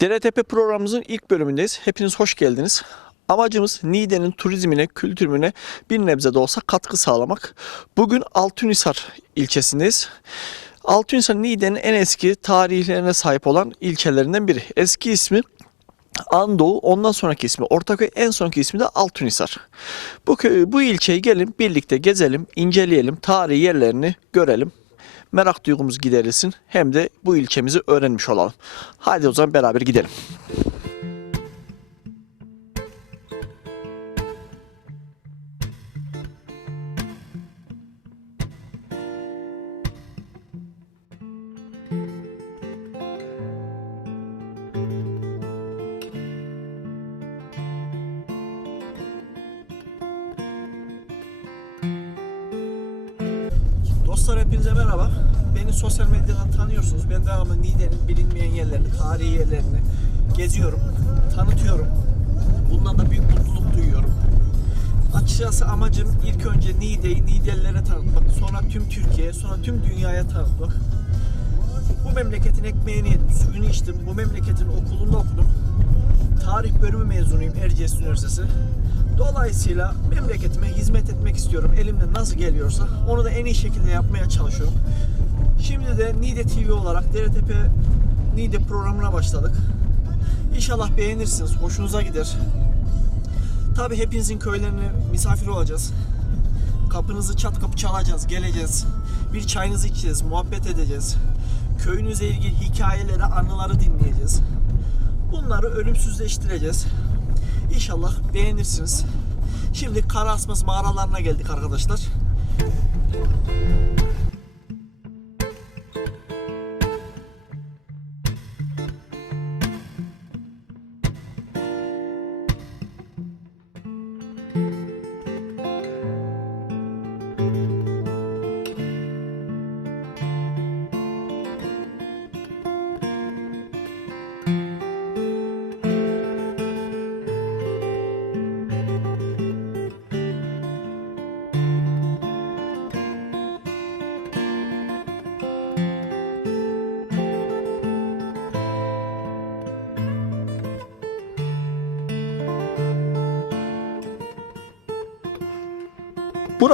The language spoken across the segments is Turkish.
DRTP programımızın ilk bölümündeyiz. Hepiniz hoş geldiniz. Amacımız Niğde'nin turizmine, kültürüne bir nebze de olsa katkı sağlamak. Bugün Altunhisar ilçesindeyiz. Altunhisar Niğde'nin en eski tarihlerine sahip olan ilçelerinden biri. Eski ismi Andoğu, ondan sonraki ismi Ortaköy, en sonki ismi de Altunhisar. Bu, bu ilçeyi gelin birlikte gezelim, inceleyelim, tarihi yerlerini görelim. Merak duygumuz giderilsin hem de bu ilçemizi öğrenmiş olalım. Hadi o zaman beraber gidelim. Sosyal medyadan tanıyorsunuz. Ben devamlı Niğde'nin bilinmeyen yerlerini, tarihi yerlerini geziyorum, tanıtıyorum. Bundan da büyük mutluluk duyuyorum. Açıkçası amacım ilk önce Niğde'yi Niğdelilere tanıtmak, sonra tüm Türkiye, sonra tüm dünyaya tanıtmak. Bu memleketin ekmeğini yedim, suyunu içtim. Bu memleketin okulunda okudum. Tarih bölümü mezunuyum Erciyes Üniversitesi. Dolayısıyla memleketime hizmet etmek istiyorum. Elimden nasıl geliyorsa onu da en iyi şekilde yapmaya çalışıyorum. Şimdi de Niğde TV olarak DRTP Niğde programına başladık. İnşallah beğenirsiniz, hoşunuza gider. Tabi hepinizin köylerine misafir olacağız. Kapınızı çat kapı çalacağız, geleceğiz. Bir çayınızı içeceğiz, muhabbet edeceğiz. Köyünüzle ilgili hikayeleri, anıları dinleyeceğiz. Bunları ölümsüzleştireceğiz. İnşallah beğenirsiniz. Şimdi Karasmas mağaralarına geldik arkadaşlar.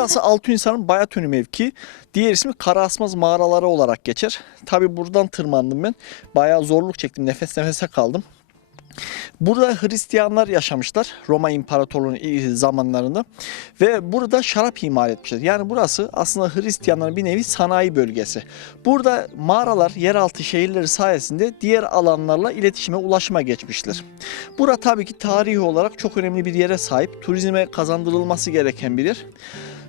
Burası Altunhisar'ın Bayatönü mevki. Diğer ismi Karaasmaz mağaraları olarak geçer. Tabi buradan tırmandım ben. Bayağı zorluk çektim. Nefes nefese kaldım. Burada Hristiyanlar yaşamışlar Roma İmparatorluğu'nun zamanlarında ve burada şarap imal etmişler. Yani burası aslında Hristiyanların bir nevi sanayi bölgesi. Burada mağaralar yeraltı şehirleri sayesinde diğer alanlarla iletişime ulaşıma geçmiştir. Bura tabii ki tarihi olarak çok önemli bir yere sahip. Turizme kazandırılması gereken bir yer.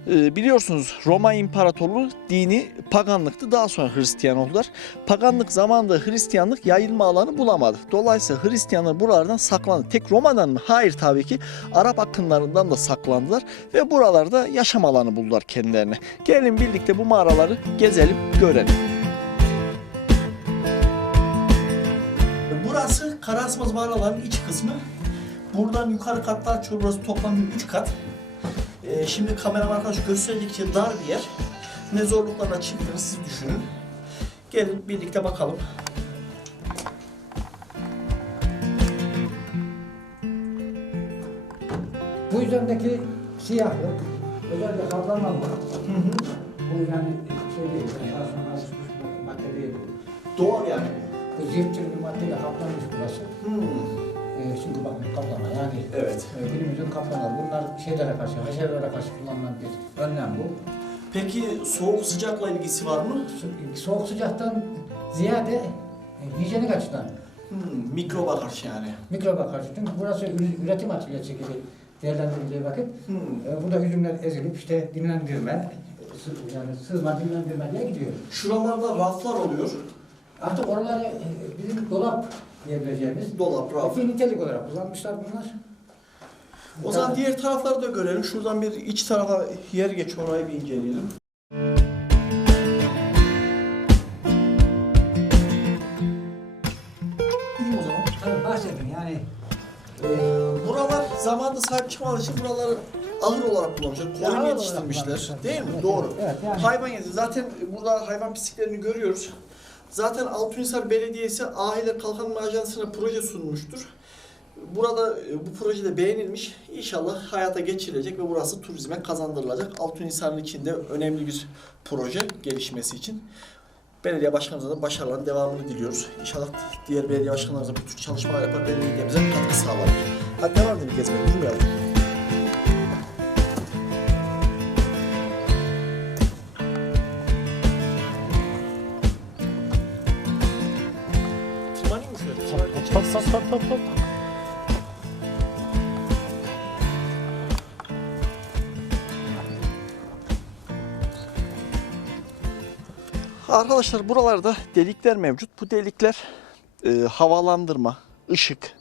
Ee, biliyorsunuz Roma İmparatorluğu dini paganlıktı. Daha sonra Hristiyan oldular. Paganlık zamanında Hristiyanlık yayılma alanı bulamadı. Dolayısıyla Hristiyanlar buralardan saklandı. Tek Roma'dan mı? Hayır tabii ki. Arap akınlarından da saklandılar ve buralarda yaşam alanı buldular kendilerine. Gelin birlikte bu mağaraları gezelim, görelim. Burası Karasmaz mağaralarının iç kısmı. Buradan yukarı katlar açıyor. Burası toplam 3 kat. Ee, şimdi kameraman arkadaş gösterdikçe dar bir yer. Ne zorluklarla çıktığını siz düşünün. Gelin birlikte bakalım. Bu yüzendeki siyahlık, özellikle kaplanmalı. Bu yani şey değil, yani sonra madde değil bu. Doğal yani. Bu ziftir bir maddeyle kaplanmış burası. Hmm. Ee, çünkü bakın kaplama yani Evet. e, günümüzün kaplamaları. Bunlar şeylere karşı, haşerelere karşı kullanılan bir önlem bu. Peki soğuk sıcakla ilgisi var mı? Soğuk sıcaktan ziyade e, hijyenik açıdan Hmm. Mikroba karşı yani. mikroba karşı. Çünkü burası ü- üretim açığı gibi değerlendirildiği vakit Hmm. e, burada üzümler ezilip işte dinlendirme, sı- yani sızma dinlendirme diye gidiyor. Şuralarda raflar oluyor. Artık oraları e, bizim dolap diyebileceğimiz Dolap, raf. bir nitelik olarak kullanmışlar bunlar. O zaman diğer tarafları da görelim. Şuradan bir iç tarafa yer geç orayı bir inceleyelim. Tabii bahsedin yani Ee, buralar zamanında sahip çıkmadığı için buraları ahır olarak kullanmışlar. Ahır yetiştirmişler. Değil mi? Evet, Doğru. evet, yani. Hayvan yedi. Zaten burada hayvan pisliklerini görüyoruz. Zaten Altunhisar Belediyesi Aile Kalkınma Ajansı'na proje sunmuştur. Burada e, bu proje de beğenilmiş. İnşallah hayata geçirilecek ve burası turizme kazandırılacak. Altunhisar'ın içinde önemli bir proje gelişmesi için. Belediye başkanımıza da başarıların devamını diliyoruz. İnşallah diğer belediye başkanlarımız da bu tür çalışmalar yapar, belediyemize katkı sağlar. Hadi devam edelim gezmeye, durmayalım. Arkadaşlar buralarda delikler mevcut. Bu delikler e, havalandırma, ışık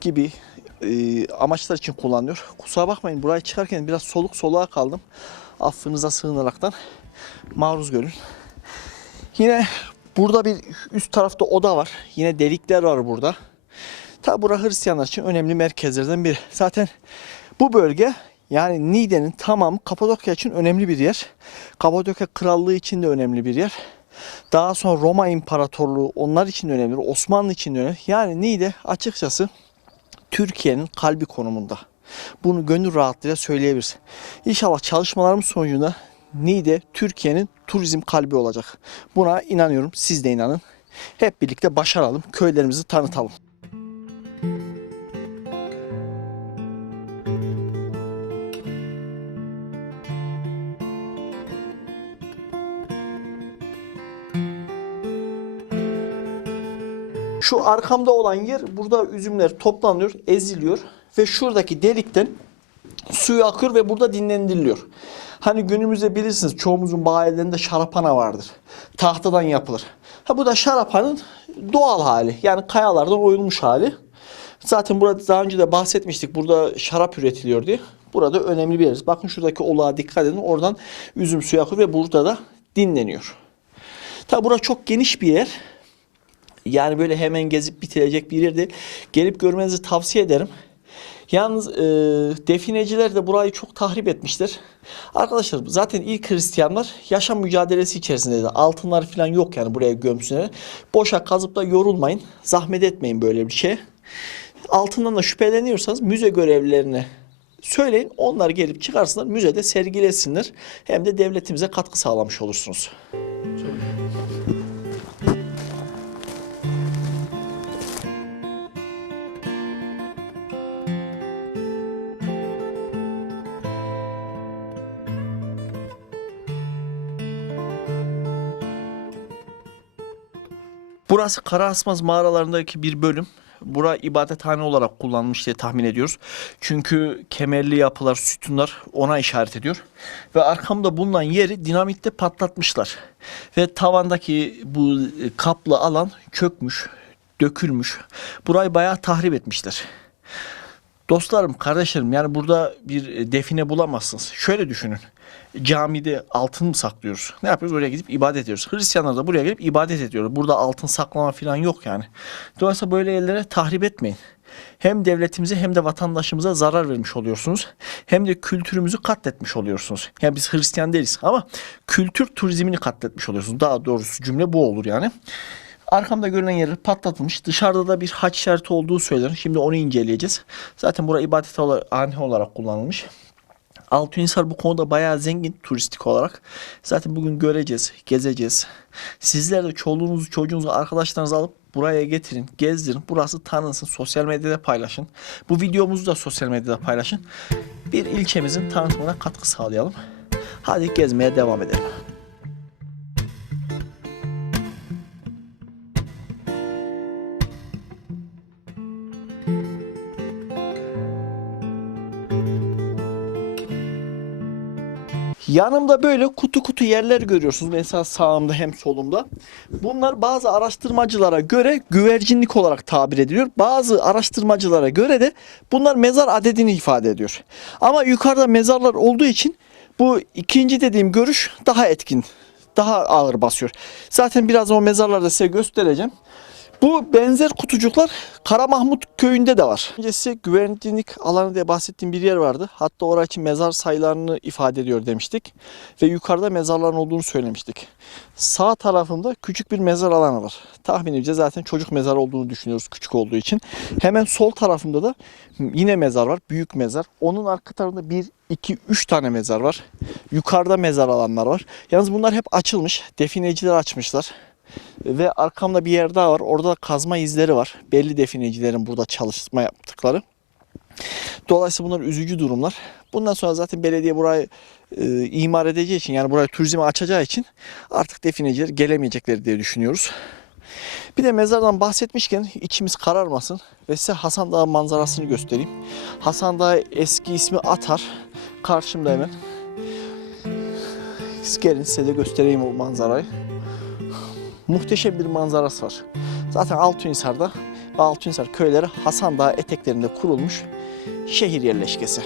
gibi e, amaçlar için kullanılıyor. Kusura bakmayın buraya çıkarken biraz soluk soluğa kaldım. Affınıza sığınaraktan maruz görün. Yine burada bir üst tarafta oda var. Yine delikler var burada. Tabi bura Hristiyanlar için önemli merkezlerden biri. Zaten bu bölge yani Niğde'nin tamamı Kapadokya için önemli bir yer. Kapadokya Krallığı için de önemli bir yer. Daha sonra Roma İmparatorluğu onlar için önemli. Osmanlı için önemli. Yani Niğde açıkçası Türkiye'nin kalbi konumunda. Bunu gönül rahatlığıyla söyleyebiliriz. İnşallah çalışmalarımız sonucunda Niğde Türkiye'nin turizm kalbi olacak. Buna inanıyorum. Siz de inanın. Hep birlikte başaralım. Köylerimizi tanıtalım. Şu arkamda olan yer burada üzümler toplanıyor, eziliyor ve şuradaki delikten suyu akıyor ve burada dinlendiriliyor. Hani günümüzde bilirsiniz çoğumuzun bayilerinde şarapana vardır. Tahtadan yapılır. Ha bu da şarapanın doğal hali. Yani kayalardan oyulmuş hali. Zaten burada daha önce de bahsetmiştik. Burada şarap üretiliyor diye. Burada önemli bir yer. Bakın şuradaki olağa dikkat edin. Oradan üzüm suyu akıyor ve burada da dinleniyor. Tabi burası çok geniş bir yer. Yani böyle hemen gezip bitirecek bir yer. Gelip görmenizi tavsiye ederim. Yalnız e, defineciler de burayı çok tahrip etmişler. Arkadaşlar zaten ilk Hristiyanlar yaşam mücadelesi içerisindeydi. Altınlar falan yok yani buraya gömsünler. Boşa kazıp da yorulmayın. Zahmet etmeyin böyle bir şey. Altından da şüpheleniyorsanız müze görevlilerine söyleyin. Onlar gelip çıkarsınlar. Müzede sergilesinler. Hem de devletimize katkı sağlamış olursunuz. Burası Karaasmaz mağaralarındaki bir bölüm. Bura ibadethane olarak kullanılmış diye tahmin ediyoruz. Çünkü kemerli yapılar, sütunlar ona işaret ediyor. Ve arkamda bulunan yeri dinamitle patlatmışlar. Ve tavandaki bu kaplı alan çökmüş, dökülmüş. Burayı bayağı tahrip etmişler. Dostlarım, kardeşlerim yani burada bir define bulamazsınız. Şöyle düşünün. Camide altın mı saklıyoruz? Ne yapıyoruz? Oraya gidip ibadet ediyoruz. Hristiyanlar da buraya gelip ibadet ediyor. Burada altın saklama falan yok yani. Dolayısıyla böyle yerlere tahrip etmeyin. Hem devletimize hem de vatandaşımıza zarar vermiş oluyorsunuz. Hem de kültürümüzü katletmiş oluyorsunuz. Yani biz Hristiyan değiliz ama kültür turizmini katletmiş oluyorsunuz. Daha doğrusu cümle bu olur yani. Arkamda görünen yerler patlatılmış. Dışarıda da bir haç işareti olduğu söylenir. Şimdi onu inceleyeceğiz. Zaten bura ibadet hane olarak kullanılmış. Altunhisar bu konuda bayağı zengin turistik olarak. Zaten bugün göreceğiz, gezeceğiz. Sizler de çoluğunuzu, çocuğunuzu, arkadaşlarınızı alıp buraya getirin, gezdirin. Burası tanınsın, sosyal medyada paylaşın. Bu videomuzu da sosyal medyada paylaşın. Bir ilçemizin tanıtımına katkı sağlayalım. Hadi gezmeye devam edelim. Yanımda böyle kutu kutu yerler görüyorsunuz. Mesela sağımda hem solumda. Bunlar bazı araştırmacılara göre güvercinlik olarak tabir ediliyor. Bazı araştırmacılara göre de bunlar mezar adedini ifade ediyor. Ama yukarıda mezarlar olduğu için bu ikinci dediğim görüş daha etkin. Daha ağır basıyor. Zaten biraz o mezarlarda size göstereceğim. Bu benzer kutucuklar Kara Mahmut köyünde de var. Öncesi güvenlik alanı diye bahsettiğim bir yer vardı. Hatta için mezar sayılarını ifade ediyor demiştik. Ve yukarıda mezarların olduğunu söylemiştik. Sağ tarafında küçük bir mezar alanı var. Tahminimce zaten çocuk mezar olduğunu düşünüyoruz küçük olduğu için. Hemen sol tarafında da yine mezar var. Büyük mezar. Onun arka tarafında 1, 2, 3 tane mezar var. Yukarıda mezar alanlar var. Yalnız bunlar hep açılmış. Defineciler açmışlar. Ve arkamda bir yer daha var. Orada da kazma izleri var. Belli definecilerin burada çalışma yaptıkları. Dolayısıyla bunlar üzücü durumlar. Bundan sonra zaten belediye burayı e, imar edeceği için yani burayı turizme açacağı için artık defineciler gelemeyecekleri diye düşünüyoruz. Bir de mezardan bahsetmişken içimiz kararmasın ve size Hasan Dağı manzarasını göstereyim. Hasan Dağı eski ismi Atar. Karşımda hemen. Gelin size de göstereyim o manzarayı muhteşem bir manzarası var. Zaten Altunhisar'da ve Altunhisar köyleri Hasan Dağı eteklerinde kurulmuş şehir yerleşkesi.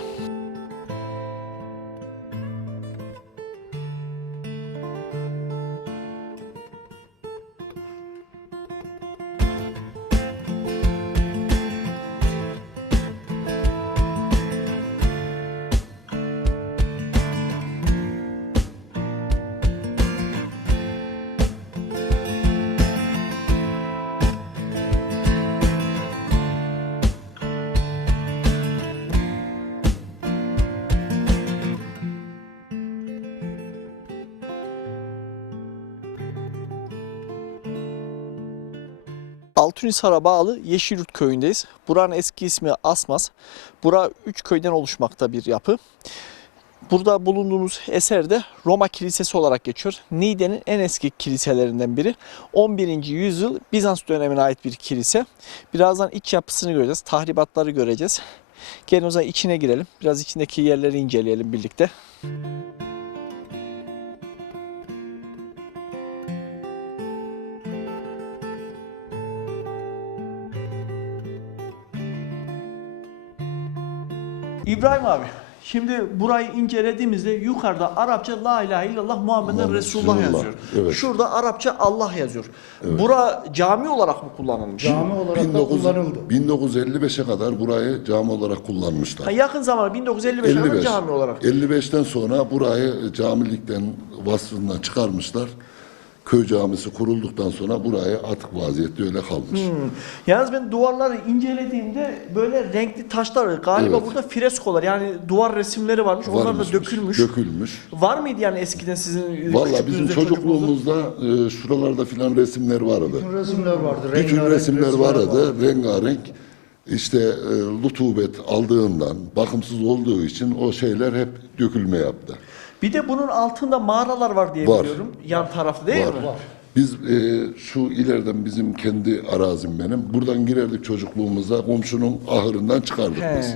Altunhisar'a bağlı Yeşilyurt köyündeyiz. Buranın eski ismi Asmaz. Bura üç köyden oluşmakta bir yapı. Burada bulunduğumuz eser de Roma Kilisesi olarak geçiyor. Niğde'nin en eski kiliselerinden biri. 11. yüzyıl Bizans dönemine ait bir kilise. Birazdan iç yapısını göreceğiz, tahribatları göreceğiz. Gelin o zaman içine girelim. Biraz içindeki yerleri inceleyelim birlikte. İbrahim abi, şimdi burayı incelediğimizde yukarıda Arapça La ilahe illallah Muhammeden Muhammed Resulullah yazıyor. evet. Şurada Arapça Allah yazıyor. Bura cami olarak mı kullanılmış? Cami olarak da 19 kullanıldı. 1955'e kadar burayı cami olarak kullanmışlar. Ha, yakın zamanda 1955 yılında 55. cami olarak. 55'ten sonra burayı camilikten vasfından çıkarmışlar. Köy camisi kurulduktan sonra burayı atık vaziyette öyle kalmış. Yalnız ben duvarları incelediğimde böyle renkli taşlar galiba Evet. burada freskolar yani duvar resimleri varmış. Onlar da Varmış, dökülmüş. Dökülmüş. Var mıydı yani eskiden sizin Valla bizim çocukluğumuzda e, şuralarda filan resimler vardı. Bütün resimler vardı. Bütün rengarenk resimler resimler vardı. Rengarenk. İşte e, rutubet aldığından, bakımsız olduğu için o şeyler hep dökülme yaptı. Bir de bunun altında mağaralar var diye Var. biliyorum. Yan tarafta değil var. mi? Biz e, şu ileriden bizim kendi arazim benim. Buradan girerdik çocukluğumuzda komşunun ahırından çıkardık He. biz.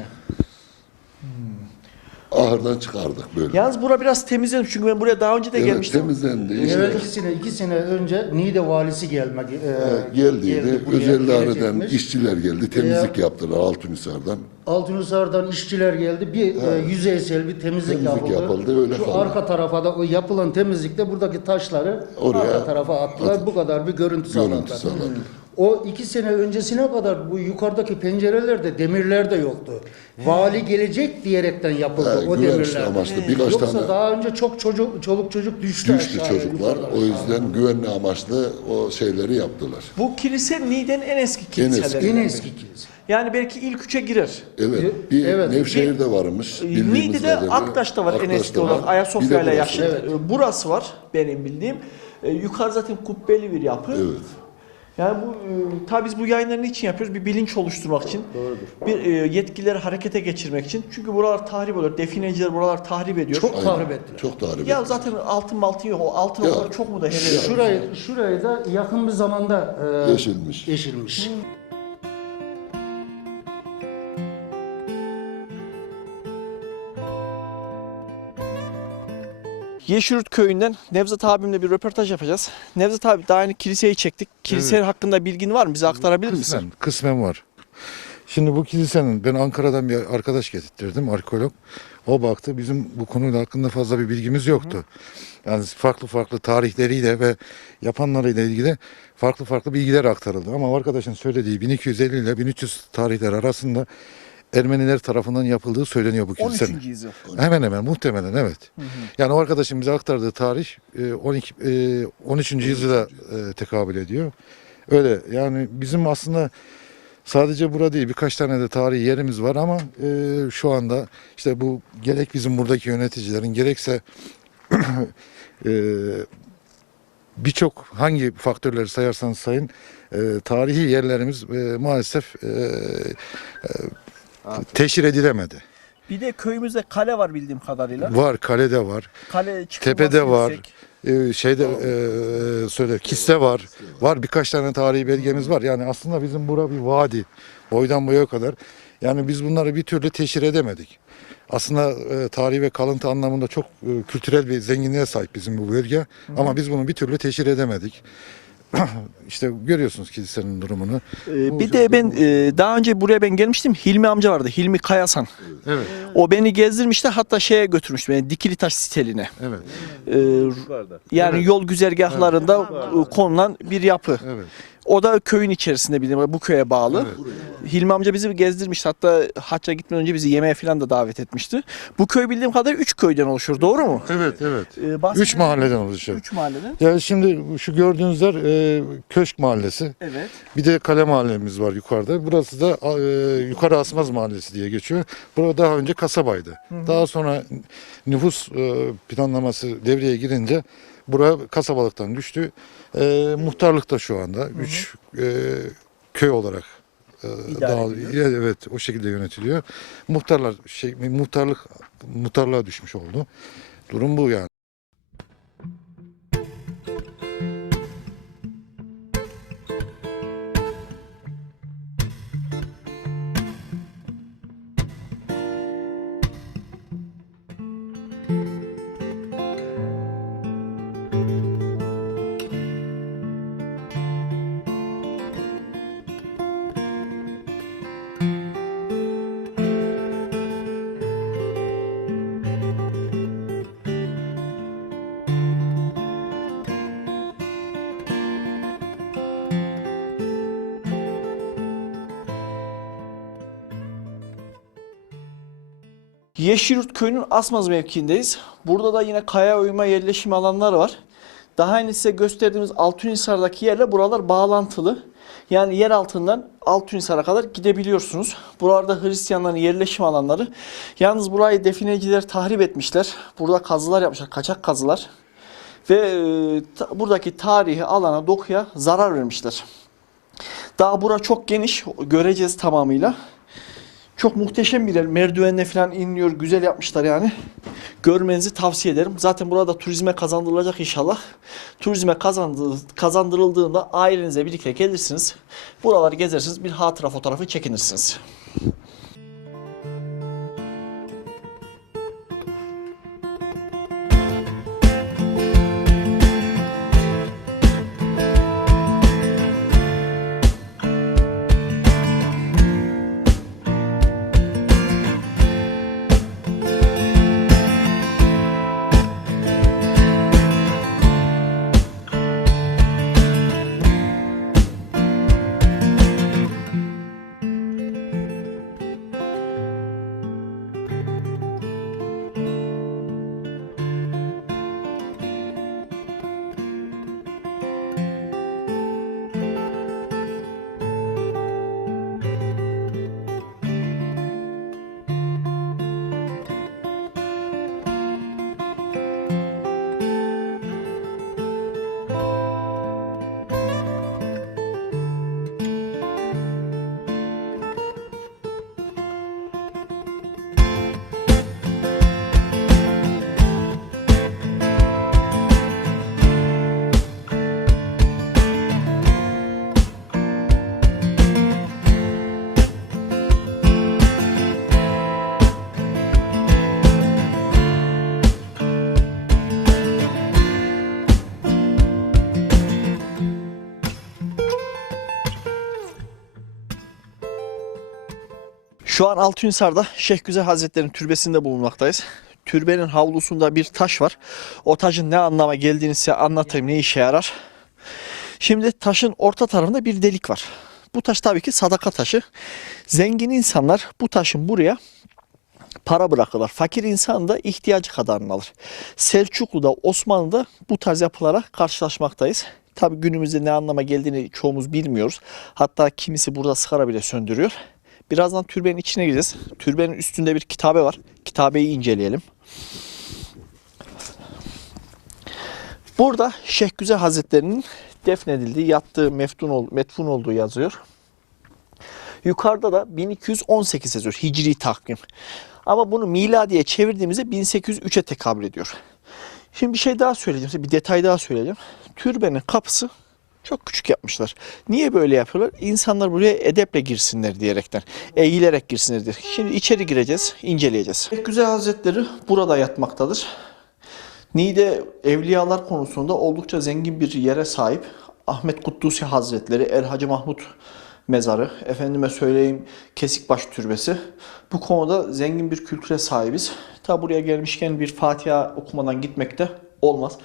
Ahırdan çıkardık böyle. Yalnız bura biraz temizlenmiş çünkü ben buraya daha önce de evet gelmiştim. temizlendi. İşte, Evet iki sene, iki sene önce Niğde valisi gelmek e, geldiydi. geldi buraya, Özel daireden gelecekmiş. işçiler geldi. Temizlik yaptılar Altunhisar'dan. Altınhisar'dan işçiler geldi. Bir e, yüzeysel bir temizlik, Temizlik yapıldı. yapıldı, öyle Şu kaldı. arka tarafa da o yapılan temizlikte buradaki taşları Oraya arka tarafa attılar. Bu kadar bir görüntü. Görüntü sağladılar. O iki sene öncesine kadar bu yukarıdaki pencerelerde demirler de yoktu. Vali gelecek diyerekten yapıldı Ha, o demirler. amaçlı birkaç Yoksa tane daha önce çok çocuk çoluk çocuk düştü, düştü çocuklar. O yüzden güvenli amaçlı o şeyleri yaptılar. Bu kilise Niğde'nin en eski eski. kiliselerinden En eski kilise. Yani belki ilk üçe girer. Evet. Bir Evet, Nevşehir'de varmış. bildiğimiz Niğde'de. Aktaş'ta var en Aktaş'ta eski olarak Bir de Ayasofya ile burası. yaşlı. Ee, Burası var benim bildiğim. Ee, Yukarı zaten kubbeli bir yapı. Evet. Yani bu e, tabii biz bu yayınları niçin yapıyoruz? Bir bilinç oluşturmak için. Bir e, yetkilileri harekete geçirmek için. Çünkü buralar tahrip oluyor. Defineciler buralar tahrip ediyor. Çok tahrip ettiler. Çok tahrip ya ettiler. zaten altın maltın yok. O altın Ya, çok mu da hele Şurayı, şurayı da yakın bir zamanda e, Yeşilmiş. yeşilmiş. Yeşilyurt köyünden Nevzat abimle bir röportaj yapacağız. Nevzat abi daha yeni kiliseyi çektik. Kilise hakkında bilgin var mı? Bize aktarabilir misin? Kısmen, kısmen var. Şimdi bu kilisenin ben Ankara'dan bir arkadaş getirttirdim arkeolog. O baktı. Bizim bu konuyla hakkında fazla bir bilgimiz yoktu. Yani farklı farklı tarihleriyle ve yapanlarıyla ilgili farklı farklı bilgiler aktarıldı. Ama arkadaşın söylediği 1250 ile 1300 tarihler arasında Ermeniler tarafından yapıldığı söyleniyor bu kilisenin. 13. yüzyıl. Hemen hemen muhtemelen evet. Yani o arkadaşın bize aktardığı tarih e, 12 e, 13. yüzyıla e, tekabül ediyor. Öyle yani bizim aslında sadece burada değil birkaç tane de tarihi yerimiz var ama e, şu anda işte bu gerek bizim buradaki yöneticilerin gerekse e, birçok hangi faktörleri sayarsanız sayın e, tarihi yerlerimiz e, maalesef e, e, teşhir edilemedi. Bir de köyümüzde kale var bildiğim kadarıyla. Var kalede var. Kale Tepede var. yüksek. Ee, şeyde e, söyle kiste var. Var birkaç tane tarihi belgemiz var. Yani aslında bizim bura bir vadi. Boydan boya kadar. Yani biz bunları bir türlü teşhir edemedik. Aslında e, tarihi ve kalıntı anlamında çok e, kültürel bir zenginliğe sahip bizim bu bölge. Ama biz bunu bir türlü teşhir edemedik. işte görüyorsunuz kilisenin durumunu. Ee, bir de ben e, daha önce buraya ben gelmiştim. Hilmi amca vardı. Hilmi Kayasan. Evet. O beni gezdirmişti. Hatta şeye götürmüştü beni. Dikili Taş siteline. Evet. Ee, yani yol güzergahlarında konulan bir yapı. Evet. O da köyün içerisinde bildiğim bu köye bağlı. Hilmi amca bizi gezdirmişti. Hatta hacca gitmeden önce bizi yemeğe falan da davet etmişti. Bu köy bildiğim kadar 3 köyden oluşur. Doğru mu? Evet, evet. Ee, Üç mahalleden oluşuyor. 3 mahalleden. Ya şimdi şu gördüğünüz yer e, Köşk Mahallesi. Evet. Bir de Kale Mahallemiz var yukarıda. Burası da e, Yukarı Asmaz Mahallesi diye geçiyor. Burada daha önce kasabaydı. Daha sonra nüfus e, planlaması devreye girince bura kasabalıktan düştü. E, muhtarlık da şu anda. Üç e, köy olarak e, dağıl-. Evet, o şekilde yönetiliyor. Muhtarlar şey muhtarlık muhtarlığa düşmüş oldu. Durum bu yani. Yeşilyurt köyünün Asmaz mevkiindeyiz. Burada da yine kaya oyma yerleşim alanları var. Daha önce size gösterdiğimiz Altunhisar'daki yerle buralar bağlantılı. Yani yer altından Altunhisar'a kadar gidebiliyorsunuz. Buralarda Hristiyanların yerleşim alanları. Yalnız burayı defineciler tahrip etmişler. Burada kazılar yapmışlar, kaçak kazılar. Ve e, buradaki tarihi alana, dokuya zarar vermişler. Daha bura çok geniş, göreceğiz tamamıyla. Çok muhteşem bir yer. Merdivenle falan iniliyor. Güzel yapmışlar yani. Görmenizi tavsiye ederim. Zaten burada turizme kazandırılacak inşallah. Turizme kazandı, kazandırıldığında ailenizle birlikte gelirsiniz. Buraları gezersiniz. Bir hatıra fotoğrafı çekinirsiniz. Şu an Altunhisar'da Şeyh Güzel Hazretleri'nin türbesinde bulunmaktayız. Türbenin havlusunda bir taş var. O taşın ne anlama geldiğini size anlatayım, ne işe yarar. Şimdi taşın orta tarafında bir delik var. Bu taş tabii ki sadaka taşı. Zengin insanlar bu taşın buraya para bırakırlar. Fakir insan da ihtiyacı kadarını alır. Selçuklu'da, Osmanlı'da bu tarz yapılara karşılaşmaktayız. Tabi günümüzde ne anlama geldiğini çoğumuz bilmiyoruz. Hatta kimisi burada sigara bile söndürüyor. Birazdan türbenin içine gireceğiz. Türbenin üstünde bir kitabe var. Kitabeyi inceleyelim. Burada Şeyh Güzel Hazretleri'nin defnedildiği, yattığı, meftun, ol, metfun olduğu yazıyor. Yukarıda da 1218 yazıyor Hicri takvim. Ama bunu miladiye çevirdiğimizde 1803'e tekabül ediyor. Şimdi bir şey daha söyleyeceğim bir detay daha söyleyeceğim. Türbenin kapısı çok küçük yapmışlar. Niye böyle yapıyorlar? İnsanlar buraya edeple girsinler diyerekten. Eğilerek girsinler diye. Şimdi içeri gireceğiz, inceleyeceğiz. Güzel Hazretleri burada yatmaktadır. Niğde evliyalar konusunda oldukça zengin bir yere sahip. Ahmet Kutlusi Hazretleri, El Hacı Mahmut mezarı, efendime söyleyeyim Kesikbaş Türbesi. Bu konuda zengin bir kültüre sahibiz. Ta buraya gelmişken bir Fatiha okumadan gitmek de olmaz.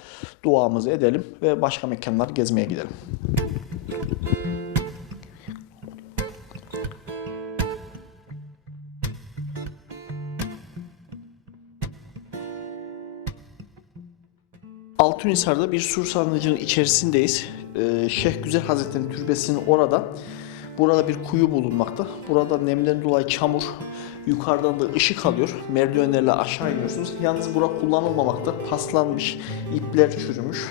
Duamızı edelim ve başka mekanlar gezmeye gidelim. Altunhisar'da bir sur sarnıcının içerisindeyiz. Ee, Şeyh Güzel Hazretleri'nin türbesinin orada. Burada bir kuyu bulunmakta. Burada nemden dolayı çamur, yukarıdan da ışık alıyor. Merdivenlerle aşağı iniyorsunuz. Yalnız bura kullanılmamakta. Paslanmış, ipler çürümüş.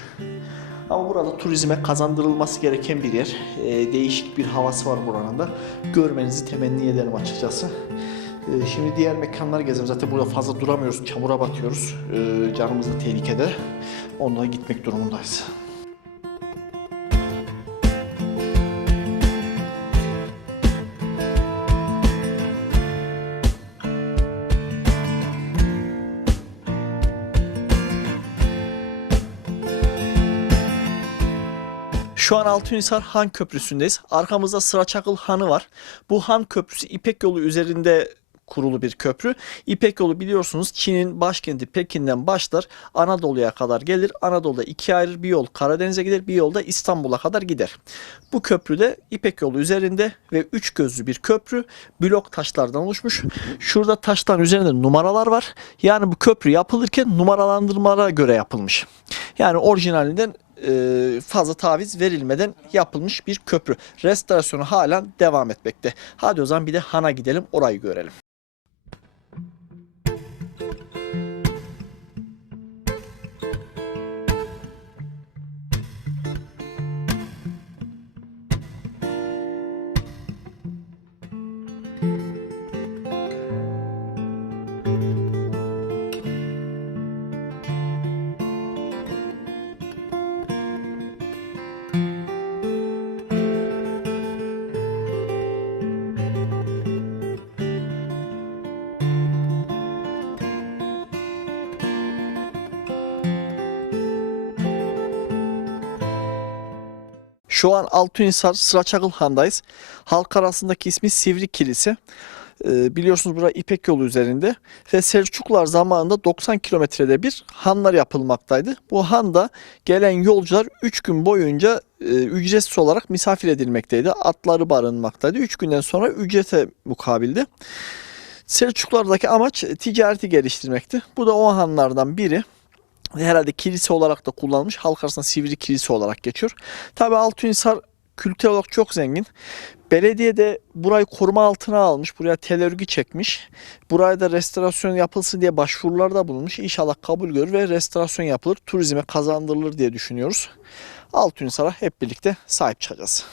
Ama burada turizme kazandırılması gereken bir yer. Ee, değişik bir havası var buranın da. Görmenizi temenni ederim açıkçası. Ee, Şimdi diğer mekanlar gezelim. Zaten burada fazla duramıyoruz. Çamura batıyoruz. Ee, Canımız da tehlikede. Ondan gitmek durumundayız. Şu an Altunhisar Han Köprüsü'ndeyiz. Arkamızda Sıraçakıl Hanı var. Bu Han Köprüsü İpek Yolu üzerinde kurulu bir köprü. İpek Yolu biliyorsunuz Çin'in başkenti Pekin'den başlar Anadolu'ya kadar gelir. Anadolu'da ikiye ayrılır. Bir yol Karadeniz'e gider, bir yol da İstanbul'a kadar gider. Bu köprü de İpek Yolu üzerinde ve üç gözlü bir köprü. Blok taşlardan oluşmuş. Şurada taşların üzerinde numaralar var. Yani bu köprü yapılırken numaralandırmalara göre yapılmış. Yani orijinalinden e, fazla taviz verilmeden yapılmış bir köprü. Restorasyonu halen devam etmekte. Hadi o zaman bir de Han'a gidelim orayı görelim. Şu an Altunhisar Sıraçakıl Han'dayız. Halk arasındaki ismi Sivri Kilisi. Ee, biliyorsunuz bura İpek yolu üzerinde ve Selçuklular zamanında 90 kilometrede bir hanlar yapılmaktaydı. Bu handa gelen yolcular 3 gün boyunca e, ücretsiz olarak misafir edilmekteydi. Atları barınmaktaydı. 3 günden sonra ücrete mukabildi. Selçuklulardaki amaç e, ticareti geliştirmekti. Bu da o hanlardan biri herhalde kilise olarak da kullanılmış. Halk arasında Sivri Kilise olarak geçiyor. Tabi Altunhisar kültürel olarak çok zengin. Belediye de burayı koruma altına almış. Buraya tel örgü çekmiş. Buraya da restorasyon yapılsın diye başvurularda bulunmuş. İnşallah kabul görür ve restorasyon yapılır. Turizme kazandırılır diye düşünüyoruz. Altunhisar'a hep birlikte sahip çıkacağız.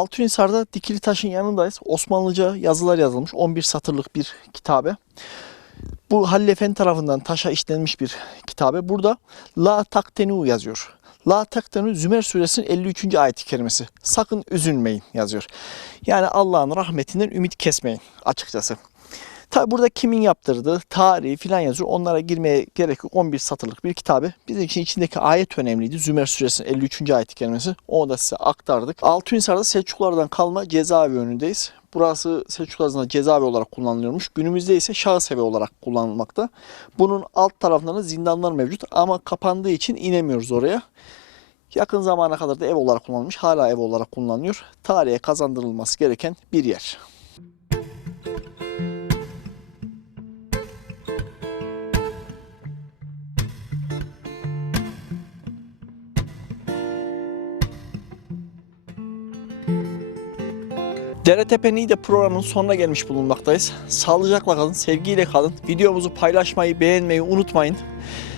Altunhisar'da Dikili Taş'ın yanındayız. Osmanlıca yazılar yazılmış. 11 satırlık bir kitabe. Bu Halil Efendi tarafından taşa işlenmiş bir kitabe. Burada La Taktenu yazıyor. La Taktenu Zümer suresinin 53. ayet-i kerimesi. Sakın üzülmeyin yazıyor. Yani Allah'ın rahmetinden ümit kesmeyin açıkçası. Tabi burada kimin yaptırdığı, tarihi filan yazıyor. Onlara girmeye gerek yok. 11 satırlık bir kitabı. Bizim için içindeki ayet önemliydi. Zümer suresinin 53. ayet-i kerimesi. Onu da size aktardık. Altunhisar'da Selçuklulardan kalma cezaevi önündeyiz. Burası Selçuklular'da cezaevi olarak kullanılıyormuş. Günümüzde ise şahıs olarak kullanılmakta. Bunun alt taraflarında da zindanlar mevcut ama kapandığı için inemiyoruz oraya. Yakın zamana kadar da ev olarak kullanılmış. Hala ev olarak kullanılıyor. Tarihe kazandırılması gereken bir yer. Dere Tepe Niğde programının sonuna gelmiş bulunmaktayız. Sağlıcakla kalın, sevgiyle kalın. Videomuzu paylaşmayı, beğenmeyi unutmayın.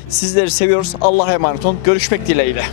Sizleri seviyoruz. Allah'a emanet olun. Görüşmek dileğiyle.